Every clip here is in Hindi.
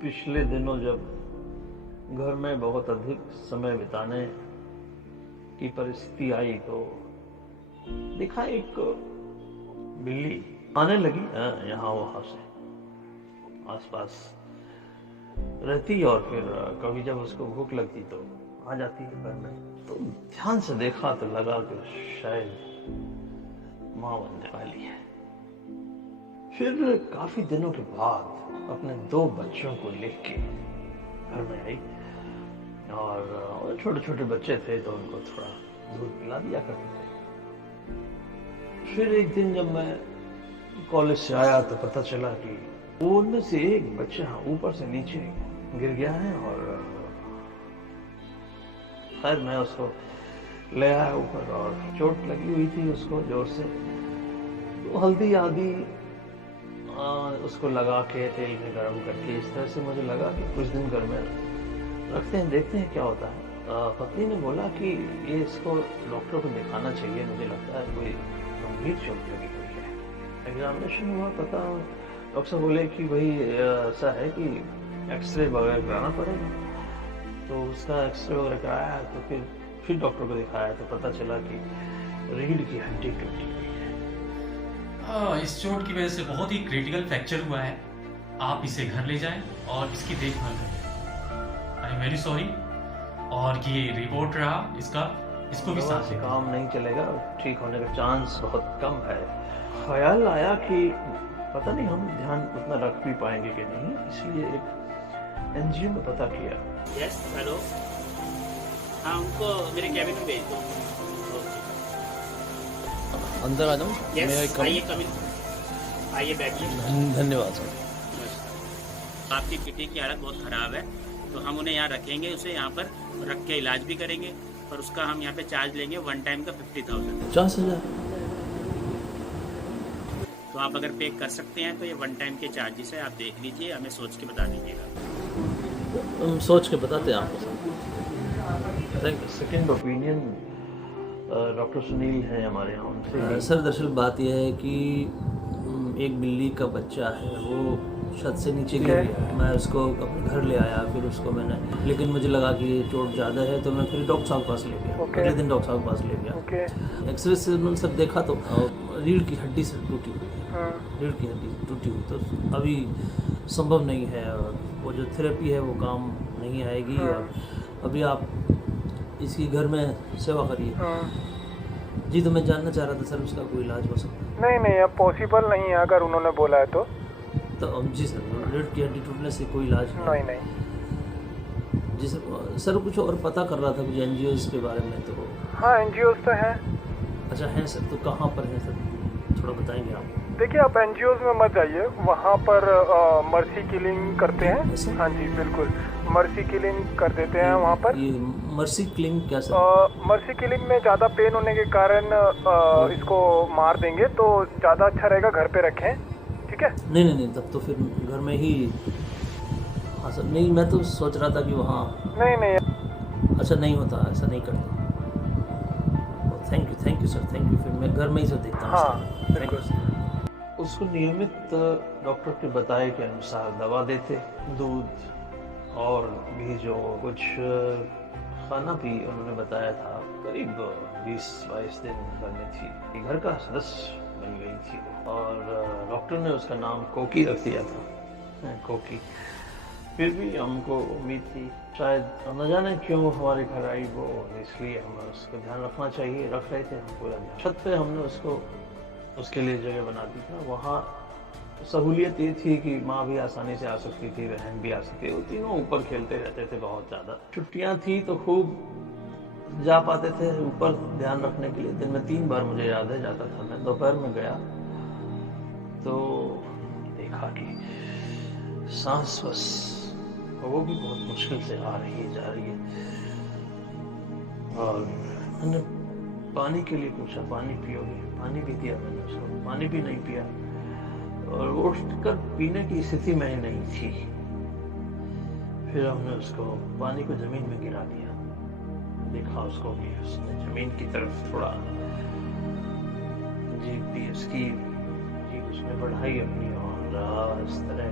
पिछले दिनों जब घर में बहुत अधिक समय बिताने की परिस्थिति आई तो देखा एक बिल्ली आने लगी यहाँ वहाँ से आसपास रहती और फिर कभी जब उसको भूख लगती तो आ जाती है घर में। तो ध्यान से देखा तो लगा कि शायद माँ बनने वाली है। फिर काफी दिनों के बाद अपने 2 बच्चों को लेके घर में आई और छोटे छोटे बच्चे थे तो उनको थोड़ा दूध पिला दिया करते थे। फिर एक दिन जब मैं कॉलेज से आया तो पता चला कि वो उनमें से एक बच्चा ऊपर से नीचे गिर गया है और खैर मैं उसको ले आया ऊपर और चोट लगी हुई थी उसको जोर से। तो हल्दी आदि उसको लगा के तेल में गर्म करके इस तरह से मुझे लगा कि कुछ दिन घर में रखते हैं, देखते हैं क्या होता है। पत्नी ने बोला कि ये इसको डॉक्टर को दिखाना चाहिए, मुझे लगता है कोई गंभीर चोट लगी हुई है। एग्जामिनेशन हुआ, पता डॉक्टर साहब बोले कि भाई ऐसा है कि एक्सरे वगैरह कराना पड़ेगा। तो उसका एक्सरे वगैरह कराया तो फिर डॉक्टर को दिखाया तो पता चला कि रीढ़ की हड्डी टूटी हुई है। इस चोट की वजह से बहुत ही क्रिटिकल फ्रैक्चर हुआ है। आप इसे घर ले जाएं और इसकी देखभाल करें। I am very sorry. और ये रिपोर्ट रहा इसको भी साथ से काम नहीं चलेगा, ठीक होने का चांस बहुत कम है। ख्याल आया कि पता नहीं हम ध्यान उतना रख भी पाएंगे कि नहीं, इसलिए एक एनजीओ में पता किया। यस हेलो, हाँ उनको मेरे कैबिन में भेज दो। अंदर आ जाऊँ? यस आइए, कमिन आइए, बैठिए। धन्यवाद सर। आपकी किडनी की हालत बहुत ख़राब है तो हम उन्हें यहाँ रखेंगे, उसे यहाँ पर रख के इलाज भी करेंगे और उसका हम यहाँ पे चार्ज लेंगे वन टाइम का 50,000। 50,000? तो आप अगर पे कर सकते हैं तो ये वन टाइम के चार्जेस है, आप देख लीजिए, हमें सोच के बता दीजिएगा। हम सोच के बताते हैं आपको sir. Thank you. Second opinion doctor Sunil है हमारे यहाँ, उनसे। सर दरअसल बात यह है कि एक बिल्ली का बच्चा है, वो छत से नीचे गिर गया। मैं उसको अपने घर ले आया, फिर उसको मैंने, लेकिन मुझे लगा कि चोट ज़्यादा है तो मैं फिर डॉक्टर साहब के पास ले गया। अगले दिन डॉक्टर साहब के पास ले गया। एक्सरे से उन्होंने सब देखा तो रीढ़ की हड्डी से टूटी हुई है। रीढ़ की हड्डी टूटी हुई तो अभी संभव नहीं है और वो जो थेरेपी है वो काम नहीं आएगी। और अभी आप इसकी घर में सेवा करिए। जी, तो मैं जानना चाह रहा था सर, उसका कोई इलाज हो सकता है? नहीं, अब पॉसिबल नहीं है अगर उन्होंने बोला है तो जी सर, रीढ़ की हड्डी टूटने से कोई इलाज नहीं। जी सर कुछ और पता कर रहा था कुछ एनजीओज के बारे में। तो हाँ, एनजीओज तो हैं। अच्छा हैं सर, तो कहाँ पर हैं सर, थोड़ा बताएंगे आप? देखिए, आप एनजीओज में मत जाइए, वहाँ पर मर्सी किलिंग करते हैं। हाँ जी बिल्कुल, मर्सी किलिंग कर देते हैं वहाँ पर। ये मर्सी किलिंग क्या सर? मर्सी किलिंग में ज़्यादा पेन होने के कारण इसको मार देंगे, तो ज़्यादा अच्छा रहेगा घर पे रखें, ठीक है? नहीं, तब तो फिर घर में ही। हाँ सर, नहीं मैं तो सोच रहा था कि वहाँ। नहीं। अच्छा, नहीं होता, ऐसा नहीं करता। Thank you sir, thank you. फिर मैं घर में ही से देखता हूँ। हाँ बिल्कुल। उसको नियमित डॉक्टर के बताए के अनुसार दवा देते, दूध और भी जो कुछ खाना भी उन्होंने बताया था। करीब 20-22 दिन घर में थी, घर का सदस्य बन गई थी और डॉक्टर ने उसका नाम कोकी रख दिया था, कोकी। फिर भी हमको उम्मीद थी शायद, न जाने क्यों हमारे घर आई वो, इसलिए हमें उसका ध्यान रखना चाहिए, रख रहे थे हम पूरा ध्यान। छत पे हमने उसके लिए जगह बना दी था। वहाँ सहूलियत ये थी कि माँ भी आसानी से आ सकती थी, बहन भी आ सकती, वो तीनों ऊपर खेलते रहते थे बहुत ज़्यादा। छुट्टियाँ थी तो खूब जा पाते थे ऊपर ध्यान रखने के लिए। दिन में 3 बार मुझे याद है जाता था मैं। दोपहर में गया तो देखा कि सांस बस वो भी बहुत मुश्किल से आ रही है, जा रही है। और मैंने पानी के लिए पूछा, पानी पियोगे? पानी भी दिया मैंने उसको, पानी भी नहीं पिया और उठकर पीने की स्थिति में ही नहीं थी। फिर हमने उसको पानी को जमीन में गिरा दिया। देखा उसको कि उसने जमीन की तरफ थोड़ा जीभ दी उसकी, जीभ उसने बढ़ाई अपनी और इस तरह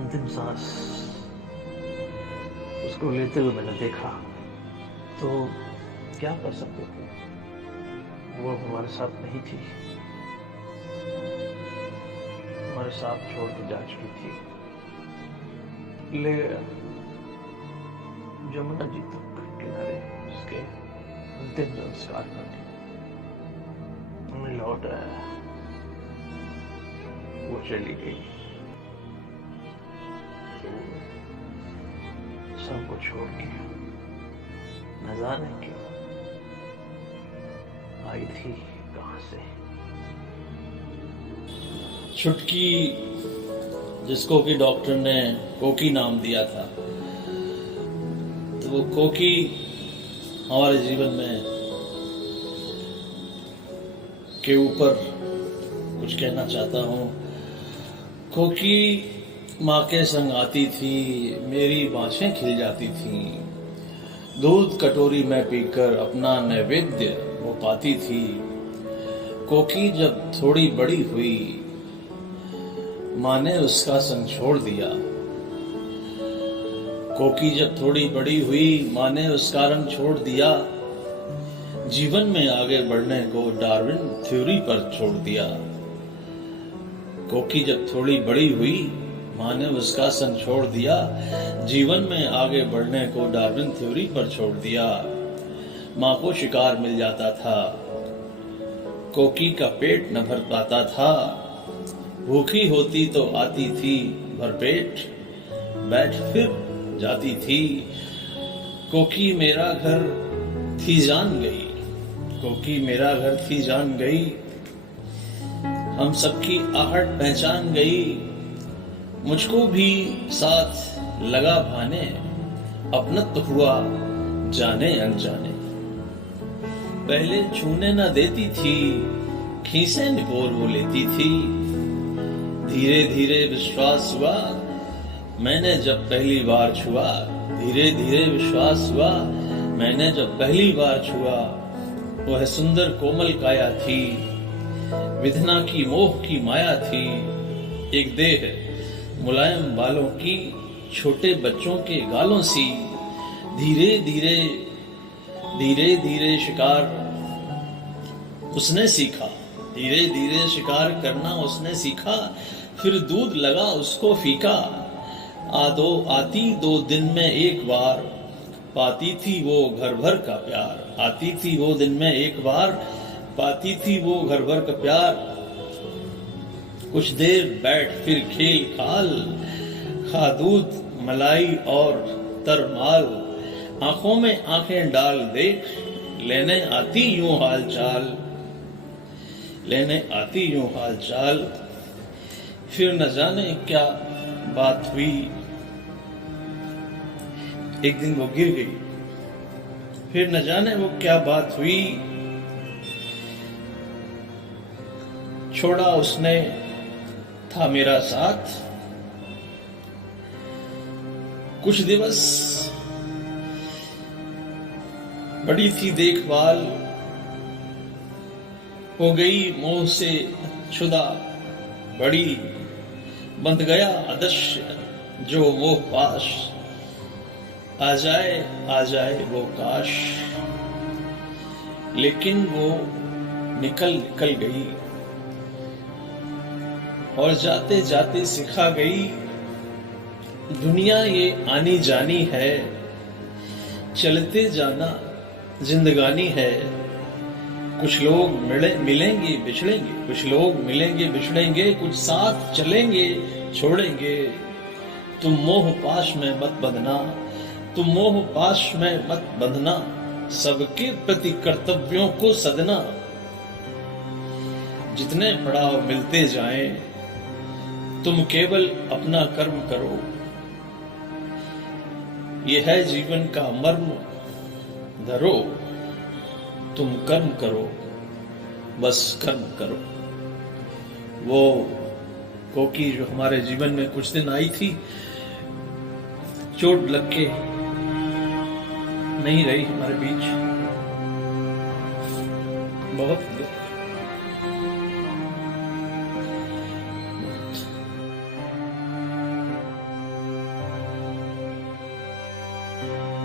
अंतिम सांस उसको लेते हुए मैंने देखा, तो क्या कर सकते थे, वो हमारे साथ नहीं थी, हमारे साथ छोड़ के जा चुकी थी। ले गया जमुना जी तक किनारे, उसके अंतिम संस्कार करने। मैं लौट आया, वो चली गई, तो सबको छोड़ के न जाने क्यों आई थी, कहां से। छुटकी, जिसको कि डॉक्टर ने कोकी नाम दिया था, तो वो कोकी हमारे जीवन में के ऊपर कुछ कहना चाहता हूँ। कोकी माँ के संग आती थी, मेरी बाँछें खिल जाती थीं, दूध कटोरी में पीकर अपना नैवेद्य वो पाती थी। कोकी जब थोड़ी बड़ी हुई, माँ ने उसका संग छोड़ दिया। कोकी जब थोड़ी बड़ी हुई, माँ ने उसका रंग छोड़ दिया। जीवन में आगे बढ़ने को डार्विन थ्योरी पर छोड़ दिया। कोकी जब थोड़ी बड़ी हुई, माँ ने उसका संग छोड़ दिया। जीवन में आगे बढ़ने को डार्विन थ्योरी पर छोड़ दिया। माँ को शिकार मिल जाता था, कोकी का पेट न भर पाता था। भूखी होती तो आती थी भरपेट, बैठ फिर जाती थी। कोकी मेरा घर थी जान गई, कोकी मेरा घर थी जान गई। हम सबकी आहट पहचान गई, मुझको भी साथ लगा भाने, अपनत्व हुआ जाने अनजाने। पहले छूने न देती थी, खीसे निकोर वो लेती थी। धीरे धीरे विश्वास हुआ, मैंने जब पहली बार छुआ। धीरे धीरे विश्वास हुआ, मैंने जब पहली बार छुआ। वह सुंदर कोमल काया थी, विधना की मोह की माया थी। एक देह मुलायम बालों की, छोटे बच्चों के गालों सी। धीरे धीरे धीरे धीरे शिकार उसने सीखा, धीरे धीरे शिकार करना उसने सीखा। फिर दूध लगा उसको फीका, आती 2 दिन में एक बार, पाती थी वो घर भर का प्यार। आती थी वो दिन में एक बार, पाती थी वो घर भर का प्यार। कुछ देर बैठ फिर खेल खाल, खा दूध मलाई और तरमाल। आंखों में आंखें डाल देख, लेने आती यूं हाल चाल, लेने आती यूं हाल चाल। फिर न जाने क्या बात हुई, एक दिन वो गिर गई। फिर न जाने वो क्या बात हुई, छोड़ा उसने था मेरा साथ। कुछ दिवस बड़ी थी देखभाल, हो गई मोह से छुदा बड़ी। बंध गया अदृश्य जो वो पाश, आ जाए वो काश। लेकिन वो निकल गई, और जाते जाते सिखा गई। दुनिया ये आनी जानी है, चलते जाना जिंदगानी है। कुछ लोग मिलेंगे बिछड़ेंगे, कुछ लोग मिलेंगे बिछड़ेंगे, कुछ साथ चलेंगे छोड़ेंगे। तुम मोह पाश में मत बंधना, तुम मोह पाश में मत बंधना। सबके प्रति कर्तव्यों को सदना, जितने पड़ाव मिलते जाएं, तुम केवल अपना कर्म करो। ये है जीवन का मर्म, धरो तुम कर्म करो, बस कर्म करो। वो कोकी जो हमारे जीवन में कुछ दिन आई थी, चोट लग के नहीं रही हमारे बीच। बहुत दुख, है।